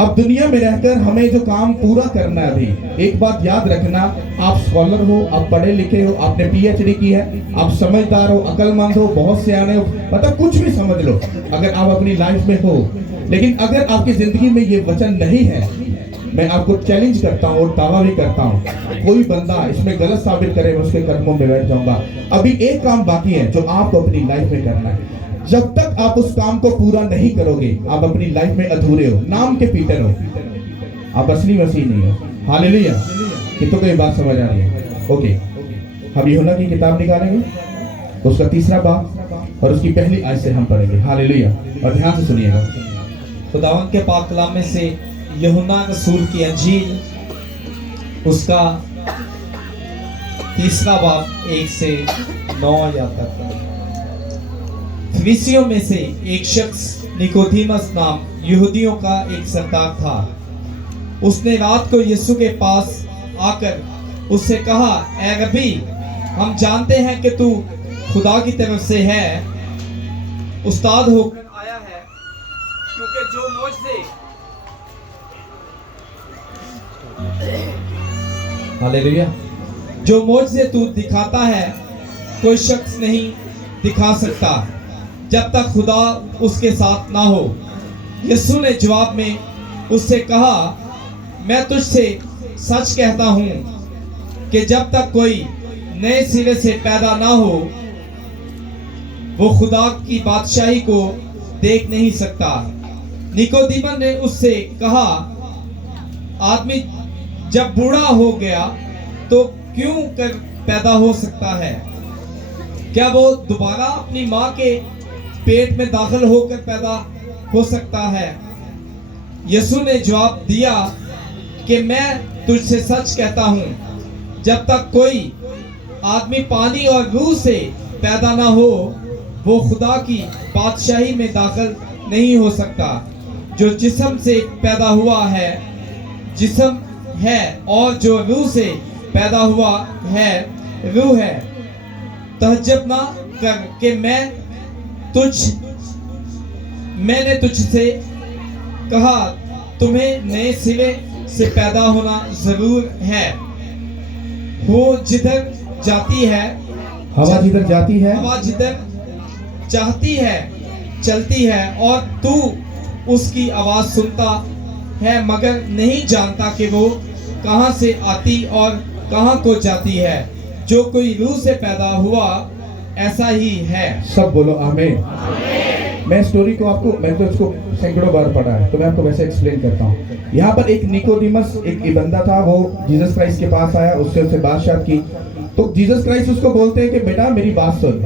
अब दुनिया में रहकर हमें जो काम पूरा करना है अभी, एक बात याद रखना, आप स्कॉलर हो, आप पढ़े लिखे हो, आपने पीएचडी की है, आप समझदार हो, अक्लमंद हो, बहुत सियाने हो, मतलब कुछ भी समझ लो अगर आप अपनी लाइफ में हो, लेकिन अगर आपकी जिंदगी में ये वचन नहीं है, मैं आपको चैलेंज करता हूँ और दावा भी करता हूँ, कोई बंदा इसमें गलत साबित करे, मैं उसके कदमों में बैठ जाऊंगा। अभी एक काम बाकी है जो आपको अपनी लाइफ में करना है। जब तक आप उस काम को पूरा नहीं करोगे, आप अपनी लाइफ में अधूरे हो, नाम के पीटर हो, आप असली मसीह नहीं हो। हालेलुया। कितनों को ये बात समझ आ रही है? ओके, हम यूहन्ना की किताब निकालेंगे, उसका 3रा बाब और उसकी पहली आयत से हम पढ़ेंगे। हालेलुया। और ध्यान से सुनिएगा। खुदावंद के पाक कलाम में से यूहन्ना रसूल की अंजील, उसका 3रा बाब 1 से 9 आयत तक। फरीसियों में से एक शख्स निकोदेमस नाम यहूदियों का एक सरदार था। उसने रात को यीशु के पास आकर उससे कहा, ऐ रब्बी, हम जानते हैं कि तू खुदा की तरफ से है, उस्ताद होकर आया है, क्योंकि जो मोज़े तू दिखाता है कोई शख्स नहीं दिखा सकता जब तक खुदा उसके साथ ना हो। यीशु ने जवाब में उससे कहा, मैं तुझसे सच कहता हूँ कि जब तक कोई नए सिरे से पैदा ना हो, वो खुदा की बादशाही को देख नहीं सकता। निकोदेमस ने उससे कहा, आदमी जब बूढ़ा हो गया तो क्यों कर पैदा हो सकता है? क्या वो दोबारा अपनी माँ के पेट में दाखिल होकर पैदा हो सकता है? यीशु ने जवाब दिया कि मैं तुझसे सच कहता हूँ, जब तक कोई आदमी पानी और रूह से पैदा ना हो, वो खुदा की बादशाही में दाखिल नहीं हो सकता। जो जिस्म से पैदा हुआ है जिस्म है, और जो रूह से पैदा हुआ है रूह है। तहज्जुब ना कर कि मैंने तुझसे कहा, तुम्हें नए सिरे से पैदा होना जरूर है। वो जिधर जाती है, हवा जिधर जाती है, हवा जिधर चाहती है चलती है, और तू उसकी आवाज सुनता है मगर नहीं जानता कि वो कहां से आती और कहां को जाती है। जो कोई रूह से पैदा हुआ ऐसा ही है। सब बोलो आमीन। मैं स्टोरी को आपको, मैं तो इसको सैकड़ों बार पढ़ा है, तो मैं आपको वैसे एक्सप्लेन करता हूँ। यहाँ पर एक निकोदेमस, एक बंदा था, वो जीसस क्राइस्ट के पास आया, उससे बातचीत की, तो जीसस क्राइस्ट उसको बोलते हैं कि बेटा मेरी बात सुन।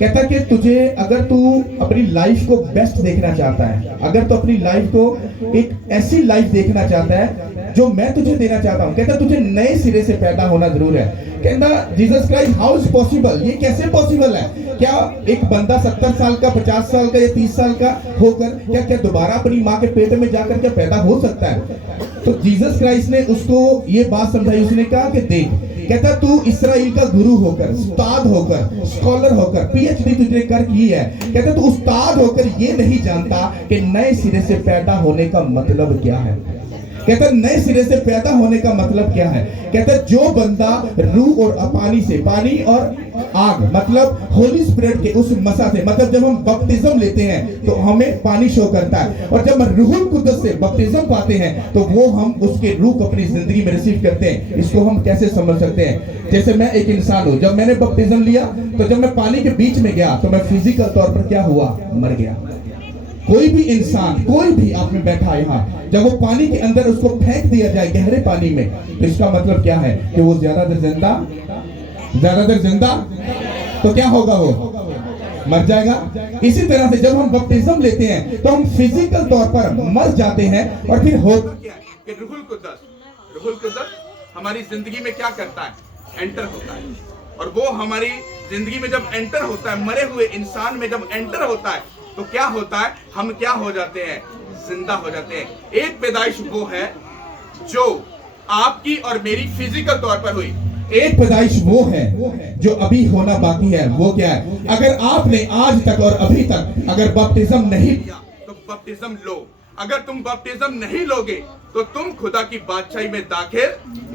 कहता कि तुझे, अगर तू अपनी लाइफ को बेस्ट देखना चाहता है, अगर तू अपनी लाइफ को एक ऐसी लाइफ देखना चाहता है जो मैं तुझे देना चाहता हूँ, कहता तुझे नए सिरे से पैदा होना जरूर है। कहता Jesus Christ, how is possible? ये कैसे पॉसिबल है? क्या एक बंदा 70 साल का, 50 साल का या 30 साल का होकर क्या दोबारा अपनी माँ के पेट में जाकर क्या पैदा हो सकता है? तो जीसस क्राइस्ट ने उसको ये बात समझाई। उसने कहा कि देख, कहता तू इस्राएल का गुरु होकर, उस्ताद होकर, स्कॉलर होकर, पीएचडी तुझे कर की है, कहता तू उस्ताद होकर ये नहीं जानता कि नए सिरे से पैदा होने का मतलब क्या है। कहता नए सिरे से पैदा होने का मतलब क्या है? कहता जो बंदा रूह और पानी से, पानी और आग, मतलब होली स्पिरिट के उस मसा से, मतलब जब हम बपतिस्म लेते हैं तो हमें पानी शो करता है, और जब हम रूहुल कुद्दस से बपतिस्म पाते हैं तो वो हम उसके रूह को अपनी जिंदगी में रिसीव करते हैं। इसको हम कैसे समझ सकते हैं? जैसे मैं एक इंसान हूं, जब मैंने बपतिस्म लिया तो जब मैं पानी के बीच में गया तो मैं फिजिकल तौर पर क्या हुआ? मर गया। कोई भी इंसान, कोई भी आप में बैठा यहाँ, जब वो पानी के अंदर उसको फेंक दिया जाए गहरे पानी में, तो इसका मतलब क्या है कि वो ज्यादातर जिंदा तो क्या होगा? वो मर जाएगा। इसी तरह से जब हम बपतिस्म लेते हैं तो हम फिजिकल तौर पर मर जाते हैं, और फिर रूहुल कुद्दस हमारी जिंदगी में क्या करता है? एंटर होता है, और वो हमारी जिंदगी में जब एंटर होता है, मरे हुए इंसान में जब एंटर होता है तो क्या होता है? हम क्या हो जाते हैं? जिंदा हो जाते हैं। एक पैदाइश वो है जो आपकी और मेरी फिजिकल तौर पर हुई। एक पैदाइश वो है जो अभी होना बाकी है। वो क्या है? अगर आपने आज तक और अभी तक अगर बपतिस्म नहीं लिया तो बपतिस्म लो। अगर तुम बपतिस्म नहीं लोगे तो तुम खुदा की बादशाही में दाखिल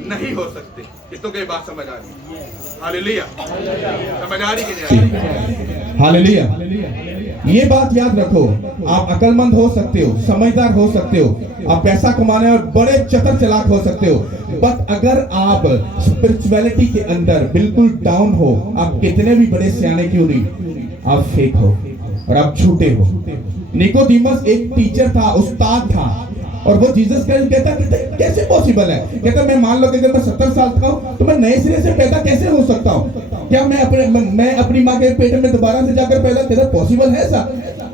नहीं हो सकते। कितनों को ये बात समझ आ रही है? हालेलुया। समझ आ रही कि नहीं आ रही? हालेलुया। ये बात याद रखो, आप अकलमंद हो सकते हो, समझदार हो सकते हो, आप पैसा कमाने और बड़े चतर चालाक हो सकते हो, बट अगर आप स्पिरिचुअलिटी के अंदर बिल्कुल डाउन हो, आप कितने भी बड़े सियाने क्यों नहीं, आप फेक हो और आप झूठे हो। निकोदेमस एक टीचर था, उस्ताद था, और वो जीसस क्राइस्ट कहता कैसे पॉसिबल है? कहता मैं मान लो कि अगर मैं 70 साल का हूँ तो मैं नए सिरे से पैदा कैसे हो सकता हूँ? क्या मैं अपनी माँ के पेट में दोबारा से जाकर पैदा? कहता पॉसिबल है ऐसा?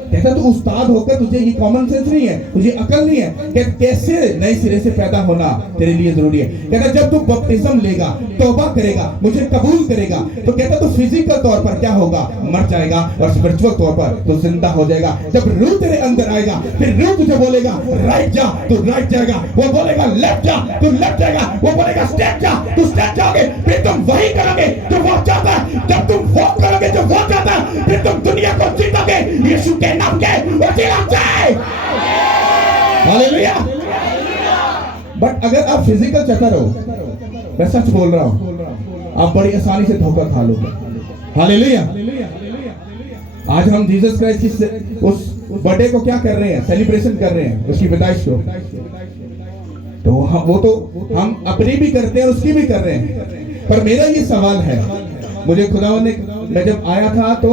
कहता तू उस्ताद होकर तुझे ये कॉमन सेंस नहीं है, तुझे अकल नहीं है? कहता कैसे नए सिरे से पैदा होना तेरे लिए जरूरी है? कहता जब तू बपतिस्म लेगा, तौबा करेगा, मुझे कबूल करेगा, तो कहता तू फिजिकल तौर पर क्या होगा? मर जाएगा, और स्पिरिचुअल तौर पर तू जिंदा हो जाएगा। जब रूह तेरे अंदर आएगा, फिर रूह तुझे बोलेगा राइट जा, तू राइट जाएगा। वो बोलेगा लेफ्ट जा, तू लेफ्ट जाएगा। वो बोलेगा स्टेप जा, तू स्टेप जाओगे। फिर तुम वही करोगे जो वो चाहता है। जब तुम वो करोगे जो वो चाहता है, फिर तुम दुनिया को जीतोगे यीशु के नाम के वसीला से। हालेलुया। बट अगर आप फिजिकल चतर हो, मैं सच बोल रहा हूं, आप बड़ी आसानी से धोखा खा लोगे। हालेलुया। आज हम जीसस क्राइस्ट की उस बर्थडे को क्या कर रहे हैं? सेलिब्रेशन कर रहे हैं, उसकी पैदाइश को। तो वो तो हम अपनी भी करते हैं, उसकी भी कर रहे हैं। पर मेरा ये सवाल है, मुझे खुदा ने, मैं जब आया था तो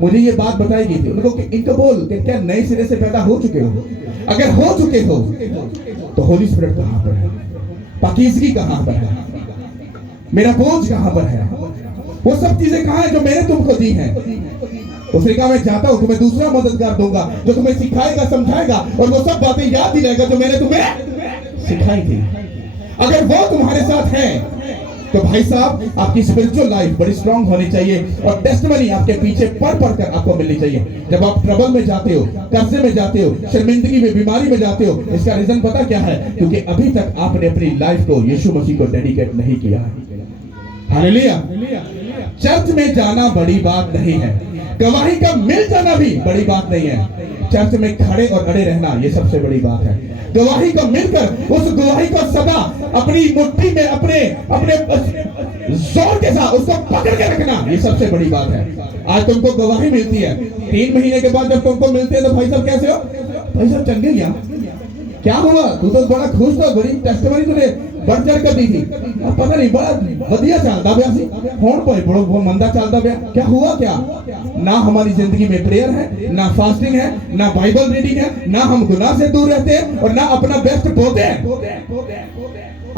मुझे ये बात बताई गई थी, उनको इनको बोल कि क्या नए सिरे से पैदा हो चुके हो? अगर हो चुके हो तो होली स्पिरिट कहां पर है? पाकीज़गी कहां पर है? मेरा बोझ कहां पर है? वो सब चीजें कहां है जो मैंने तुमको दी हैं? उसने कहा मैं चाहता हूं तुम्हें दूसरा मददगार दूंगा जो तुम्हें सिखाएगा, समझाएगा, और वो सब बातें याद दिलाएगा जो मैंने तुम्हें सिखाई थी। अगर वो तुम्हारे साथ है तो भाई साहब आपकी स्पिरिचुअल लाइफ बड़ी स्ट्रांग होनी चाहिए, और टेस्टिमनी आपके पीछे पढ़ कर आपको मिलनी चाहिए। जब आप ट्रबल में जाते हो, कर्जे में जाते हो, शर्मिंदगी में, बीमारी में जाते हो, इसका रीजन पता क्या है? क्योंकि अभी तक आपने अपनी लाइफ को यीशु मसीह को डेडिकेट नहीं किया है। हालेलुया। चर्च में जाना बड़ी बात नहीं है, गवाही का मिल जाना भी बड़ी बात नहीं है, चर्च में खड़े और अड़े रहना ये सबसे बड़ी बात है। गवाही को मिलकर उस गवाही को सदा अपनी मुट्ठी में अपने जोर के साथ उसको पकड़ के रखना ये सबसे बड़ी बात है। आज तुमको गवाही मिलती है, 3 महीने के बाद जब तुमको मिलते हैं तो भाई साहब कैसे हो? भाई साहब चंगे गया, क्या हुआ? तू तो बड़ा खुश था, बड़ी टेस्टिमनी तूने बढ़ चढ़ कर दी थी, अब पता नहीं बड़ा वधिया चलता पाया सी, हुण कोई बड़ा मंदा चलता पाया, क्या हुआ? क्या ना हमारी जिंदगी में प्रेयर है, ना फास्टिंग है, ना बाइबल रीडिंग है, ना हम गुनाह से दूर रहते हैं, और ना अपना बेस्ट बोलते हैं।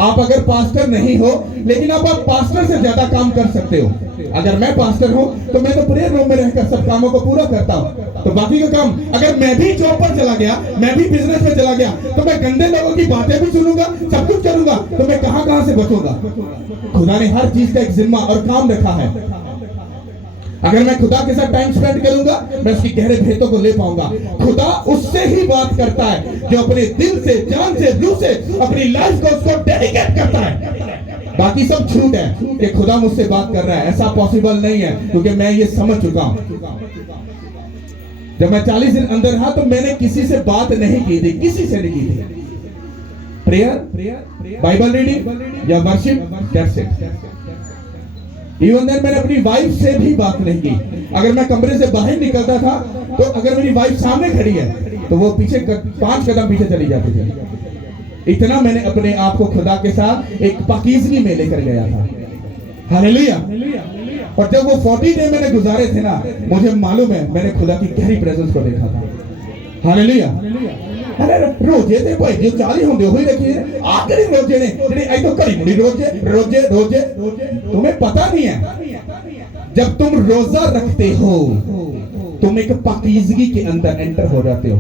आप अगर पास्टर नहीं हो, लेकिन आप पास्टर से ज्यादा काम कर सकते हो। अगर मैं पास्टर हूं तो मैं तो प्रेयर रूम में रहकर सब कामों को पूरा करता हूं, तो बाकी का काम अगर मैं भी जॉब पर चला गया, मैं भी बिजनेस में चला गया, तो मैं गंदे लोगों की बातें भी सुनूंगा, सब कुछ करूंगा, तो मैं कहां से बचूंगा? खुदा ने हर चीज का एक जिम्मा और काम रखा है। अगर मैं खुदा के साथ टाइम स्पेंड करूंगा, मैं उसकी गहरे भेदों को ले पाऊंगा। खुदा उससे ही बात करता है जो अपने दिल से, जान से, रूह से अपनी लाइफ को उसको डेडिकेट करता है। बाकी सब झूठ है कि खुदा मुझसे बात कर रहा है, ऐसा पॉसिबल नहीं है, क्योंकि मैं ये समझ चुका हूं। जब मैं 40 दिन अंदर रहा तो मैंने किसी से बात नहीं की थी, किसी से नहीं की थी। प्रेयर, बाइबल रीडिंग या worship, that's it. Even then मैंने अपनी वाइफ से भी बात नहीं की। अगर मैं कमरे से बाहर निकलता था तो अगर मेरी वाइफ सामने खड़ी है तो वो पीछे 5 कदम पीछे चली जाती थी। इतना मैंने अपने आप को खुदा के साथ एक पाकीज़गी में लेकर गया था। हालेलुया। और जब वो 40 डे मैंने गुजारे थे ना, मुझे मालूम है मैंने खुदा की गहरी प्रेजेंस को देखा था। हालेलुया। अरे रोजे ते भाई जो 40 होंदे होई रखी है, आखिरी रोजे ने जेडी आई तो घड़ी मुड़ी रोजे तुम्हें पता नहीं है, जब तुम रोजा रखते हो तुम एक पाकीज़गी के अंदर एंटर हो जाते हो।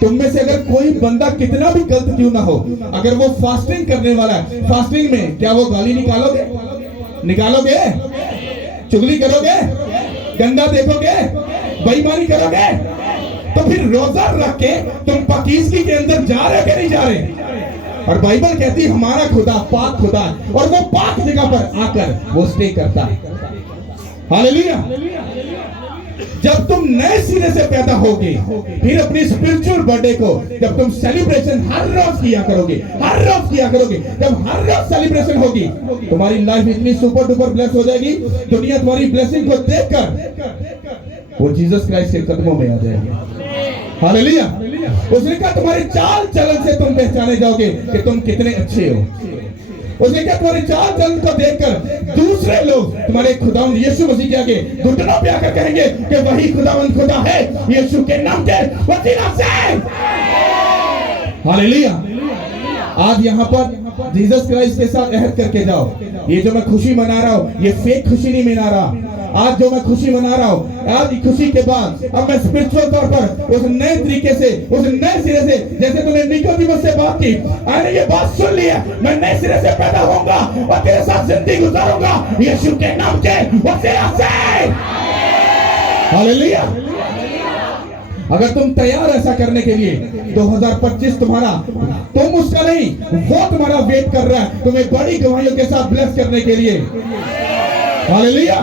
तुम में से अगर कोई बंदा कितना भी गलत क्यों ना हो, अगर वो फास्टिंग करने वाला है, फास्टिंग में क्या वो गाली निकालोगे? चुगली करोगे? गंदा देखोगे? बेईमानी करोगे? तो फिर रोजा रख के तुम पाकीज़गी के अंदर जा रहे हो कि नहीं जा रहे? और बाइबल कहती है हमारा खुदा पाक खुदा है, और वो पाक जगह पर आकर वो स्टे करता है। हालेलुया। जब तुम नए सिरे से पैदा होगे, फिर अपनी स्पिरिचुअल बर्थडे को जब तुम सेलिब्रेशन हर रोज किया करोगे, जब हर रोज सेलिब्रेशन होगी, तुम्हारी लाइफ इतनी सुपर डुपर ब्लेस हो जाएगी, दुनिया तुम्हारी ब्लेसिंग को देखकर वो जीसस क्राइस्ट के कदमों में आ जाएगी। हालेलुया। उसने कहा तुम्हारी चाल चलन से तुम पहचाने जाओगे कि तुम कितने अच्छे हो। उसने कहा तुम्हारी चाल चलन को देखकर दूसरे लोग तुम्हारे खुदावंद यीशु मसीह के आगे घुटनों पे आकर कहेंगे कि वही खुदावंद खुदा है, यीशु के नाम के वसीला से। हालेलुया। आज यहाँ पर जीसस क्राइस्ट के साथ अहद करके जाओ। ये जो मैं खुशी मना रहा हूँ, ये फेक खुशी नहीं मना रहा। आज जो मैं खुशी मना रहा हूँ, आज की खुशी के बाद अब मैं स्पिरिचुअल तौर पर उस नए तरीके से, उस नए सिरे से, जैसे तुमने निकोदेमुस से बात की, मैंने ये बात सुन ली है, मैं नए सिरे से पैदा होऊंगा और तेरे साथ जिंदगी गुजारूंगा यीशु के नाम के वसीला से। हालेलुया। अगर तुम तैयार ऐसा करने के लिए, 2025 तुम्हारा, तुम उसका नहीं, वो तुम्हारा वेट कर रहा है तुम्हें बड़ी गवाहियों के साथ ब्लेस करने के लिए। हालेलुया।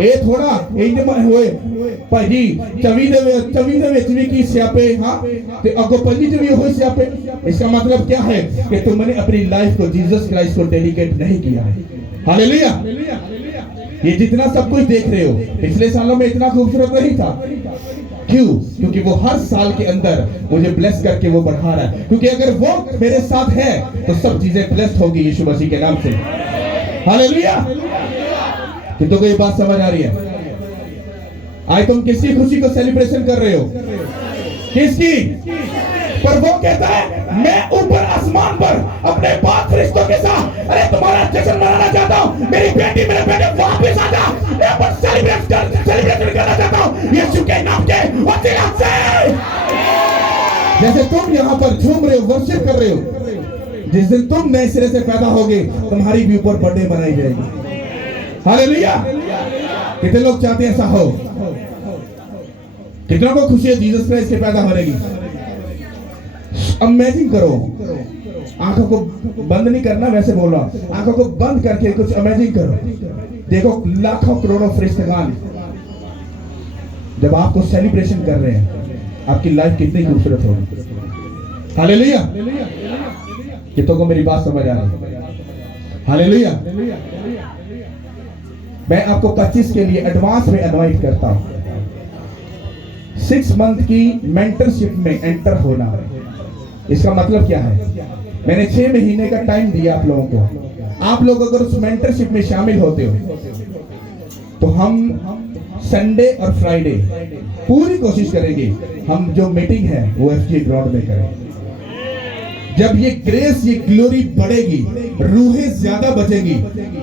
ਇਹ ਥੋੜਾ ਇੰਜ ਹੋਏ ਭਾਜੀ 24 ਦੇ ਵਿੱਚ ਵੀ ਕੀ ਸਿਆਪੇ, हाँ ਤੇ ਅੱਗੋਂ 25 ਚ ਵੀ ਉਹੀ सियापे। इसका मतलब क्या है कि तुमने अपनी लाइफ को जीसस क्राइस्ट को डेडिकेट नहीं किया है। हालेलुया। ये जितना सब कुछ देख रहे हो पिछले सालों में इतना खूबसूरत नहीं था। क्यों? क्योंकि वो हर साल के अंदर मुझे ब्लेस करके वो बढ़ा रहा है, क्योंकि अगर वो मेरे साथ है तो सब चीजें ब्लेस होगी यीशु मसीह के नाम से। हालेलुया। कितनों को ये बात समझ आ रही है? आज तुम किसकी खुशी को सेलिब्रेशन कर रहे हो? किसकी? पर वो कहता है मैं ऊपर आसमान पर अपने पाक फरिश्तों के साथ, अरे तुम्हारा जश्न मनाना चाहता हूँ, मेरी बेटी मेरे बेटे वापस आ जा, मैं पर सेलिब्रेशन करना चाहता हूँ यीशु के नाम के वसीला से। जैसे तुम यहाँ पर झूम रहे हो, वर्शिप कर रहे हो, जिस दिन तुम नए सिरे से पैदा होगे तुम्हारी भी ऊपर बर्थडे मनाई जाएगी। हालेलुया। कितने लोग चाहते हैं ऐसा हो? कितनों को खुशी है जीसस क्राइस्ट के पैदा होने की? इमेजिन करो, आंखों को बंद नहीं करना, वैसे बोल रहा हूं, आंखों को बंद करके कुछ इमेजिन करो। देखो लाखों करोड़ों फरिश्तेगान जब आपको सेलिब्रेशन कर रहे हैं, आपकी लाइफ कितनी खूबसूरत होगी। हालेलुया। कितनों को मेरी बात समझ आ रही है? हालेलुया। मैं आपको 25 के लिए एडवांस में इनवाइट करता हूं 6 मंथ की मेंटरशिप में एंटर होना। इसका मतलब क्या है? मैंने 6 महीने का टाइम दिया आप लोगों को। आप लोग अगर उस मेंटरशिप में शामिल होते हो तो हम संडे और फ्राइडे पूरी कोशिश करेंगे हम जो मीटिंग है वो FG ग्राउंड में करें। जब ये ग्रेस, ये ग्लोरी बढ़ेगी, रूहें ज्यादा बचेंगी,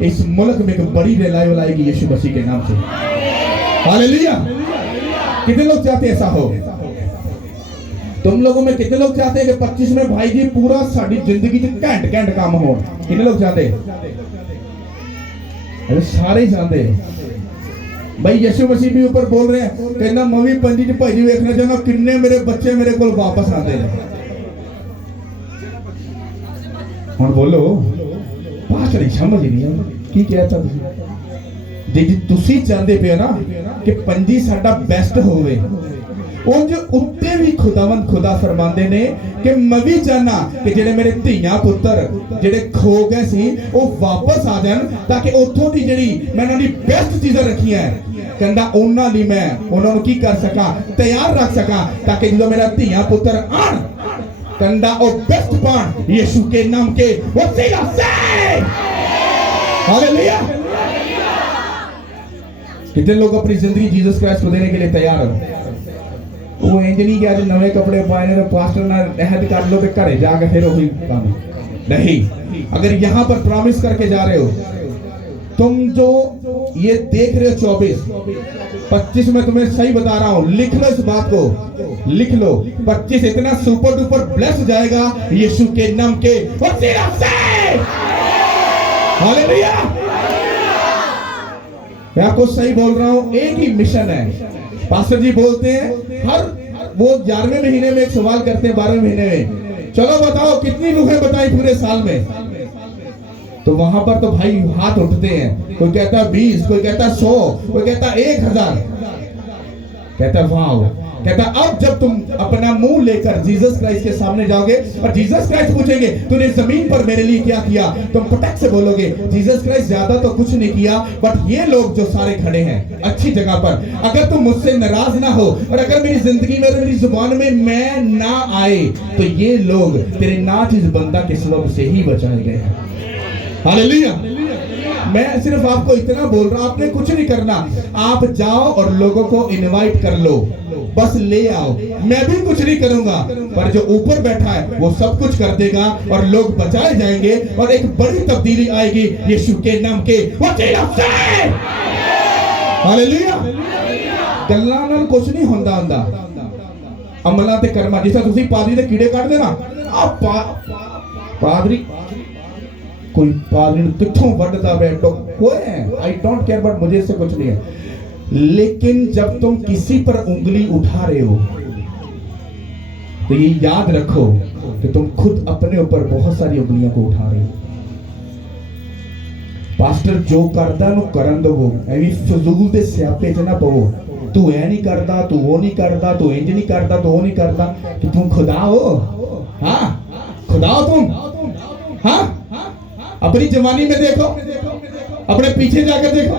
इस मुल्क में एक बड़ी रिवाइवल आएगी यीशु मसीह के नाम से। हालेलुया। कितने लोग चाहते हैं ऐसा हो? तुम लोगों में कितने लोग चाहते हैं कि 25 में भाई जी पूरा साड़ी जिंदगी च घंट घंट काम हो? कितने लोग चाहते हैं? अरे सारे ही चाहते हैं भाई। यीशु मसीह भी ऊपर बोल रहे हैं, कहना मैं भी 25 च भाई देखना चाहना किन्ने मेरे बच्चे मेरे को वापस आते हैं। ਹੁਣ ਬੋਲੋ, ਭਾਸ਼ਾ ਨਹੀਂ ਸਮਝ ਨਹੀਂ ਆਉਂਦੀ ਕੀ ਕਹਿਤਾ ਤੁਸੀਂ। ਜੇ ਤੁਸੀਂ ਚਾਹੁੰਦੇ ਪਿਓ ਨਾ ਕਿ ਪੰਜੀ ਸਾਡਾ ਬੈਸਟ ਹੋਵੇ, ਉਂਝ ਉੱਤੇ ਵੀ ਖੁਦਾਵੰਦ ਖੁਦਾ ਫਰਮਾਉਂਦੇ ਨੇ ਕਿ ਮੈਂ ਵੀ ਚਾਹਨਾ ਕਿ ਜਿਹੜੇ ਮੇਰੇ ਧੀਆਂ ਪੁੱਤਰ ਜਿਹੜੇ ਖੋ ਗਏ ਸੀ ਉਹ ਵਾਪਸ ਆ ਜਾਣ, ਤਾਂ ਕਿ ਉੱਥੋਂ ਦੀ ਜਿਹੜੀ ਮੈਂ ਉਹਨਾਂ ਦੀ ਬੈਸਟ ਚੀਜ਼ਾਂ ਰੱਖੀਆਂ ਹੈ, ਕਹਿੰਦਾ ਉਹਨਾਂ ਲਈ ਮੈਂ ਉਹਨਾਂ ਨੂੰ ਕੀ ਕਰ ਸਕਾਂ, ਤਿਆਰ ਰੱਖ ਸਕਾਂ, ਤਾਂ ਕਿ ਜਦੋਂ ਮੇਰਾ ਧੀਆਂ ਪੁੱਤਰ ਆਣ कंधा और बेस्ट पान यीशु के नाम के वसीला से। हालेलुया। कितने लोग अपनी जिंदगी जीसस क्राइस्ट को देने के लिए तैयार हो? वो इंज नहीं कि आज नवे कपड़े पाए तो पास्टर ना अहद कर लो तो घरे जाके फिर वही काम नहीं। अगर यहाँ पर प्रॉमिस करके जा रहे हो, तुम जो ये देख रहे हो 24-25 में तुम्हें सही बता रहा हूं, लिख लो इस बात को, लिख लो। 25 इतना सुपर डुपर ब्लेस जाएगा यीशु के नाम के वसीला से। हालेलुया। मैं आपको सही बोल रहा हूं, एक ही मिशन है। पास्टर जी बोलते हैं हर वो 11वें महीने में एक सवाल करते हैं, 12वें महीने में, चलो बताओ कितनी रूहें बताई पूरे साल में? तो वहां पर तो भाई हाथ उठते हैं, कोई कहता 20, कोई कहता 100, कोई कहता 1000। कहता वाओ, कहता अब जब तुम अपना मुंह लेकर जीसस क्राइस्ट के सामने जाओगे और जीसस क्राइस्ट पूछेंगे तूने जमीन पर मेरे लिए क्या किया, तुम फटक से बोलोगे जीसस क्राइस्ट ज्यादा तो कुछ नहीं किया, बट ये लोग जो सारे खड़े हैं अच्छी जगह पर, अगर तुम मुझसे नाराज ना हो और अगर मेरी जिंदगी में मेरी जुबान में मैं ना आए तो ये लोग तेरे नाचिस बंदा के सबब से ही बचाए गए हैं। हालेलुया। मैं सिर्फ आपको इतना बोल रहा हूं, आपने कुछ नहीं करना, आप जाओ और लोगों को इनवाइट कर लो, बस ले आओ, मैं भी कुछ नहीं करूंगा, पर जो ऊपर बैठा है वो सब कुछ कर देगा और लोग बचाए जाएंगे और एक बड़ी तब्दीली आएगी यीशु के नाम के वसीले से। हालेलुया। गल्लां नाल कुछ नहीं होंदा हुंदा, अमलां ते कर्मां, जिस तरह तुसीं पादरी दे कीड़े कढदे ना, पादरी कोई पादरी किथों वड्डदा बैठो कोई है, आई डोंट केयर, बट मुझे इससे कुछ नहीं है। लेकिन जब तुम किसी पर उंगली उठा रहे हो तो ये याद रखो कि तुम खुद अपने ऊपर बहुत सारी उंगलियों को उठा रहे हो। पास्टर जो करदा नु करन दो, एवी फजूल दे स्यापे च ना पवो, तू ऐ नहीं करदा, तू वो नहीं करदा, तू इंज नहीं करदा, तू वो नहीं करदा, कि तुम खुदा हो। हाँ खुदा हो तुम। हाँ अपनी जवानी में देखो, अपने पीछे जाकर देखो,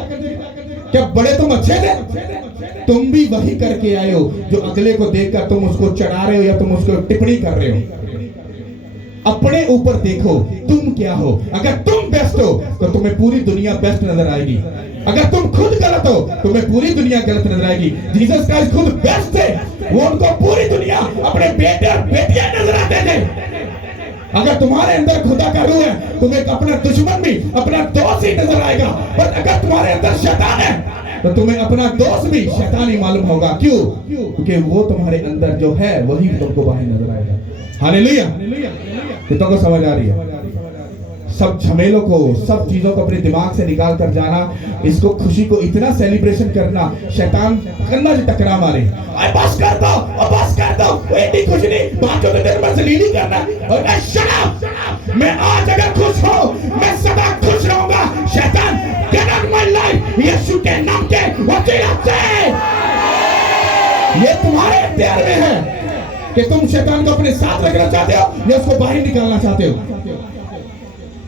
क्या बड़े तुम अच्छे थे? तुम भी वही करके आए हो जो अगले को देखकर तुम उसको चढ़ा रहे हो या तुम उसको टिप्पणी कर रहे हो। अपने ऊपर देखो तुम क्या हो। अगर तुम बेस्ट हो तो तुम्हें पूरी दुनिया बेस्ट नजर आएगी, अगर तुम खुद गलत हो तुम्हें पूरी दुनिया गलत नजर आएगी। जीसस क्राइस्ट खुद बेस्ट थे, वो उनको पूरी दुनिया अपने बेटे और बेटियां नजर आते थे। अगर तुम्हारे अंदर खुदा का रूह है तुम्हें अपना दुश्मन भी अपना दोस्त ही नजर आएगा, पर अगर तुम्हारे अंदर शैतान है तो तुम्हें अपना दोस्त भी शैतान ही मालूम होगा। क्यों? क्योंकि वो तुम्हारे अंदर जो है वही तुमको बाहर नजर आएगा। हालेलुया। कितनों को समझ आ रही है? सब झमेलों को, सब चीजों को अपने दिमाग से निकाल कर जाना, इसको खुशी को इतना सेलिब्रेशन करना, शैतान करना जो टकरा मारे, बस कर दो, बस कर दो, इतनी कुछ नहीं, बातों के दिन में जलीली करना। और मैं शट अप, मैं आज अगर खुश हूं मैं सदा खुश रहूंगा। शैतान गेट आउट माय लाइफ यीशु के नाम के वसीले से। ये तुम्हारे इख्तियार में है कि तुम शैतान को अपने साथ रखना चाहते हो या उसको बाहर निकालना चाहते हो।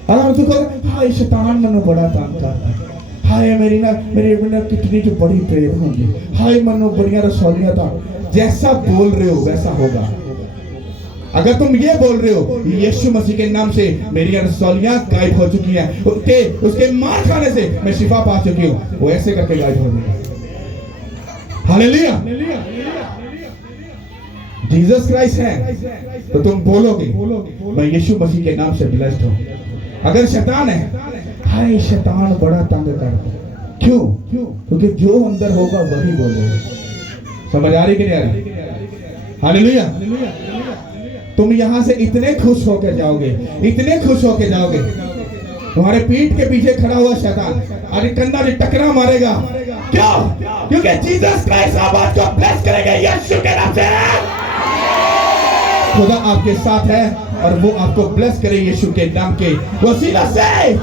अगर तू कहे हाय शैतान मनो बड़ा तंग करता, हाय मेरी ना कितनी जो बड़ी प्रेम होगी, हाय मनो बड़ियां रसौलियां था, जैसा बोल रहे हो वैसा होगा। अगर तुम ये बोल रहे हो यीशु मसीह के नाम से मेरी रसौलियां गायब हो चुकी हैं, उसके मार खाने से मैं शिफा पा चुकी हूँ, वो ऐसे करके गायब हो जाएगा। हालेलुया। जीसस क्राइस्ट है तो तुम बोलोगे मैं यीशु मसीह के नाम से ब्लेस्ड हूँ। अगर शैतान है, हाय शैतान बड़ा तंग करता, क्यों? क्योंकि जो अंदर होगा वही बोलेगा। समझ आ रही कि नहीं आ रही? हालेलुया। तुम यहां से इतने खुश होकर जाओगे, इतने खुश होकर जाओगे, तुम्हारे पीठ के पीछे खड़ा हुआ शैतान अरे कंधा से टकरा मारेगा। क्यों? क्योंकि जीसस क्राइस्ट आवाज को ब्लेस करेगा यीशु के नाम से। खुदा आपके साथ है और वो आपको ब्लेस करे यीशु के नाम के वसीला से।